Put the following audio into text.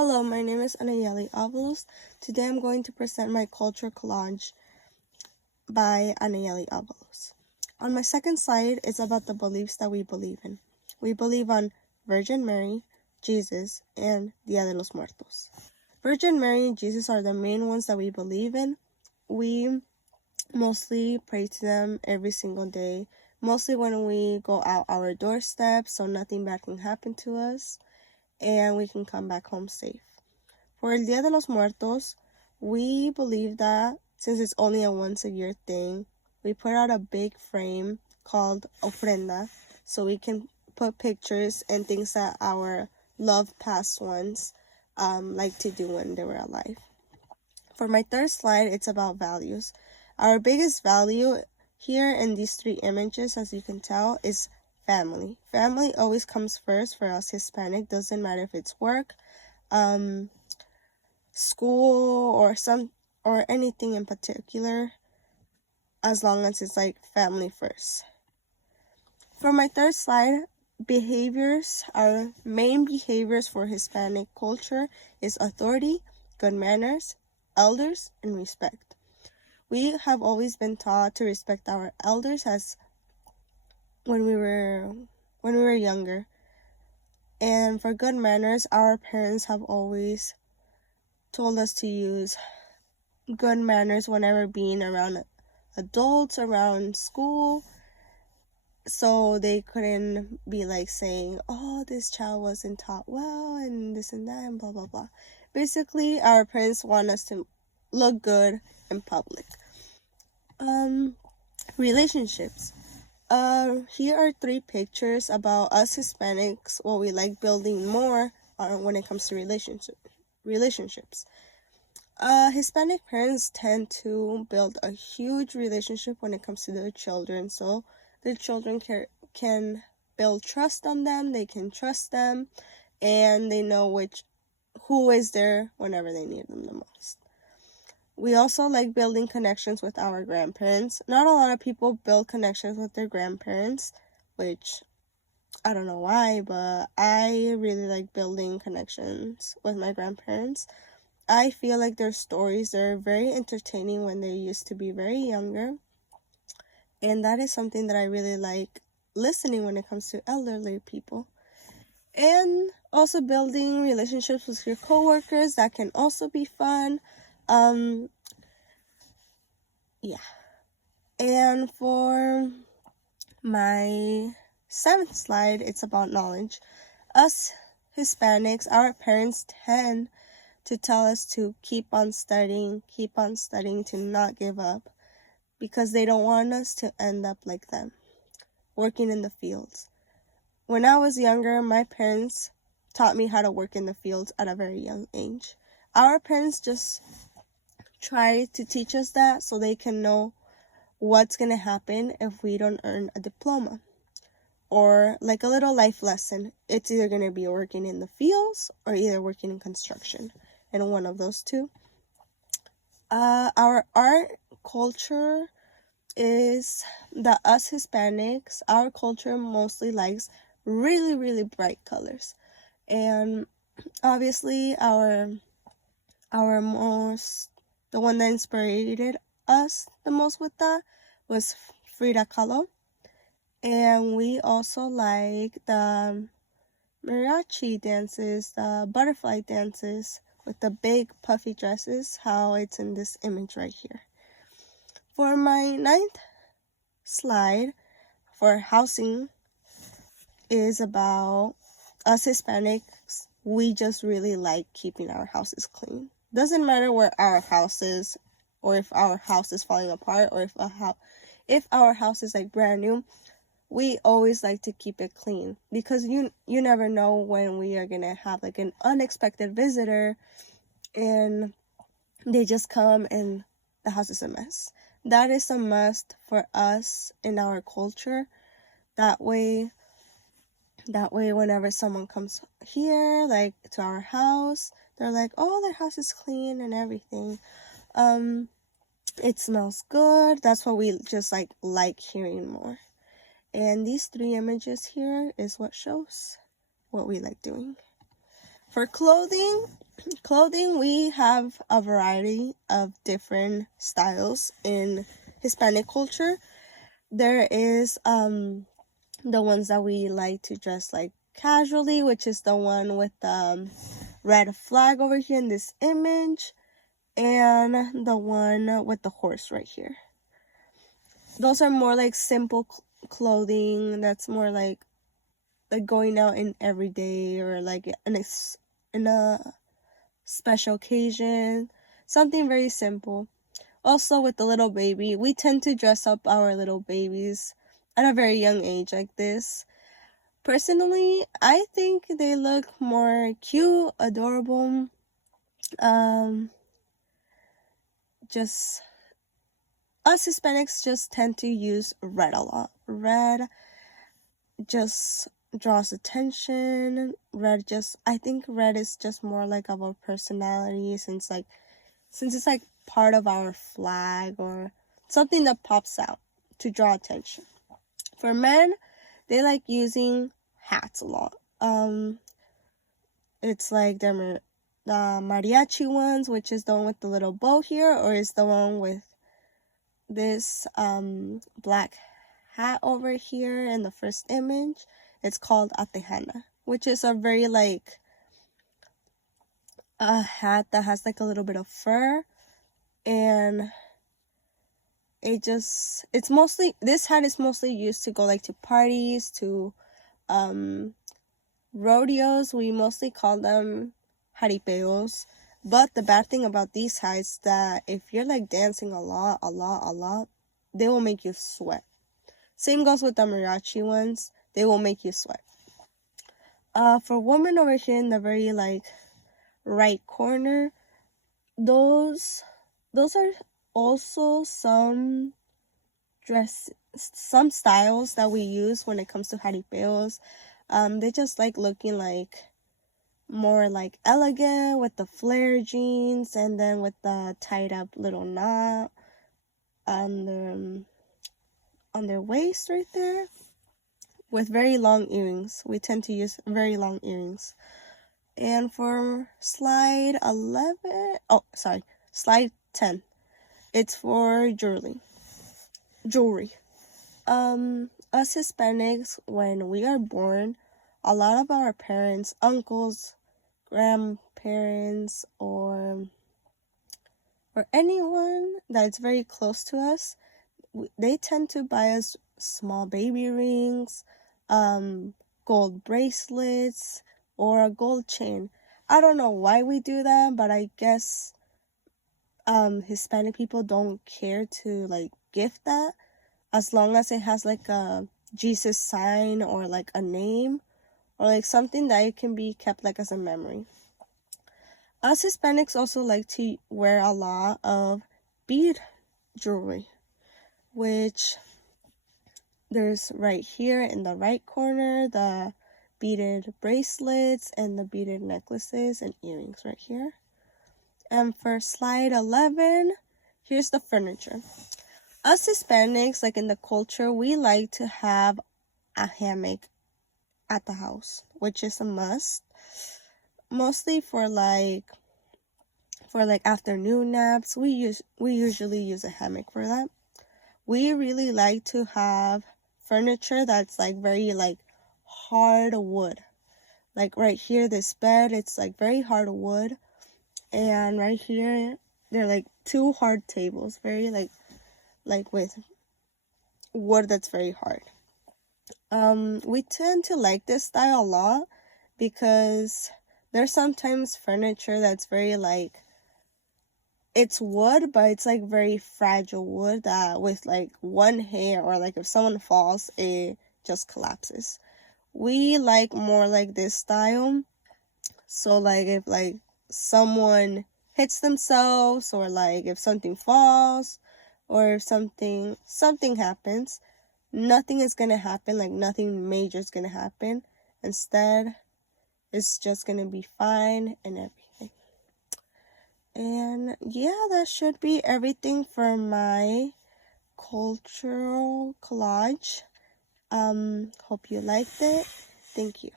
Hello, my name is Anayeli Avalos. Today I'm going to present my Cultural Collage by Anayeli Avalos. On my second slide, it's about the beliefs that we believe in. We believe on Virgin Mary, Jesus, and Dia de los Muertos. Virgin Mary and Jesus are the main ones that we believe in. We mostly pray to them every single day, mostly when we go out our doorstep so nothing bad can happen to us and we can come back home safe. For El Dia de los Muertos, we believe that since it's only a once-a-year thing, we put out a big frame called ofrenda so we can put pictures and things that our loved past ones like to do when they were alive. For my third slide, it's about values. Our biggest value here in these three images, as you can tell, is family. Family always comes first for us Hispanic. Doesn't matter if it's work, school, or anything in particular, as long as it's like family first. For my third slide, behaviors. Our main behaviors for Hispanic culture is authority, good manners, elders, and respect. We have always been taught to respect our elders as when we were younger. And for good manners, our parents have always told us to use good manners whenever being around adults, around school, so they couldn't be like saying, oh, this child wasn't taught well and this and that and blah blah blah. Basically, our parents want us to look good in public. Relationships. Here are three pictures about us Hispanics, what we like building more when it comes to relationships. Hispanic parents tend to build a huge relationship when it comes to their children, so their children can build trust on them, they can trust them, and they know who is there whenever they need them the most. We also like building connections with our grandparents. Not a lot of people build connections with their grandparents, which I don't know why, but I really like building connections with my grandparents. I feel like their stories are very entertaining when they used to be very younger. And that is something that I really like listening when it comes to elderly people. And also building relationships with your coworkers, that can also be fun. Yeah. And for my seventh slide, it's about knowledge. Us Hispanics, our parents tend to tell us to keep on studying, to not give up, because they don't want us to end up like them, working in the fields. When I was younger, my parents taught me how to work in the fields at a very young age. Our parents just try to teach us that so they can know what's going to happen if we don't earn a diploma. Or like a little life lesson. It's either going to be working in the fields or either working in construction. And one of those two. Our art culture is that us Hispanics, our culture mostly likes really, really bright colors. And obviously the one that inspired us the most with that was Frida Kahlo. And we also like the mariachi dances, the butterfly dances with the big puffy dresses, how it's in this image right here. For my ninth slide, for housing, is about us Hispanics. We just really like keeping our houses clean. Doesn't matter where our house is, or if our house is falling apart, or if our house is like brand new. We always like to keep it clean, because you never know when we are gonna have like an unexpected visitor and they just come and the house is a mess. That is a must for us in our culture. That way whenever someone comes here, like to our house, they're like, oh, their house is clean and everything. It smells good. That's what we just like hearing more. And these three images here is what shows what we like doing. For clothing, Clothing, we have a variety of different styles in Hispanic culture. There is the ones that we like to dress like casually, which is the one with the red flag over here in this image, and the one with the horse right here. Those are more like simple clothing that's more like going out in every day, or like in a special occasion, something very simple. Also, with the little baby, we tend to dress up our little babies at a very young age like this. Personally, I think they look more cute, adorable. Just us Hispanics just tend to use red a lot. Red just draws attention. I think red is just more like of our personality, since it's like part of our flag, or something that pops out to draw attention. For men, they like using hats a lot. It's like the mariachi ones, which is the one with the little bow here, or is the one with this black hat over here in the first image. It's called a tejana, which is a very like a hat that has like a little bit of fur, and this hat is mostly used to go like to parties, to rodeos. We mostly call them jaripeos. But the bad thing about these hats is that if you're like dancing a lot, they will make you sweat. Same goes with the mariachi ones. They will make you sweat. For women over here in the very like right corner, those are also some styles that we use when it comes to jaripeos. They just like looking like more like elegant with the flare jeans, and then with the tied up little knot on their waist right there, with very long earrings. We tend to use very long earrings. And for slide 10, it's for jewelry. Us Hispanics, when we are born, a lot of our parents, uncles, grandparents, or anyone that's very close to us, they tend to buy us small baby rings, gold bracelets, or a gold chain. I don't know why we do that, but I guess Hispanic people don't care to like gift that, as long as it has like a Jesus sign, or like a name, or like something that it can be kept like as a memory. Us Hispanics also like to wear a lot of bead jewelry, which there's right here in the right corner, the beaded bracelets and the beaded necklaces and earrings right here. And for slide 11, here's the furniture. Us Hispanics, like in the culture, we like to have a hammock at the house, which is a must. Mostly for like afternoon naps. We usually use a hammock for that. We really like to have furniture that's like very like hard wood. Like right here, this bed, it's like very hard wood. And right here, they're like two hard tables, very like with wood that's very hard. We tend to like this style a lot because there's sometimes furniture that's very like, it's wood, but it's like very fragile wood that with like one hair, or like if someone falls, it just collapses. We like more like this style. So like if like someone hits themselves, or like if something falls, or if something happens, nothing is gonna happen, like nothing major is gonna happen. Instead, it's just gonna be fine and everything. And yeah, that should be everything for my cultural collage. Hope you liked it. Thank you.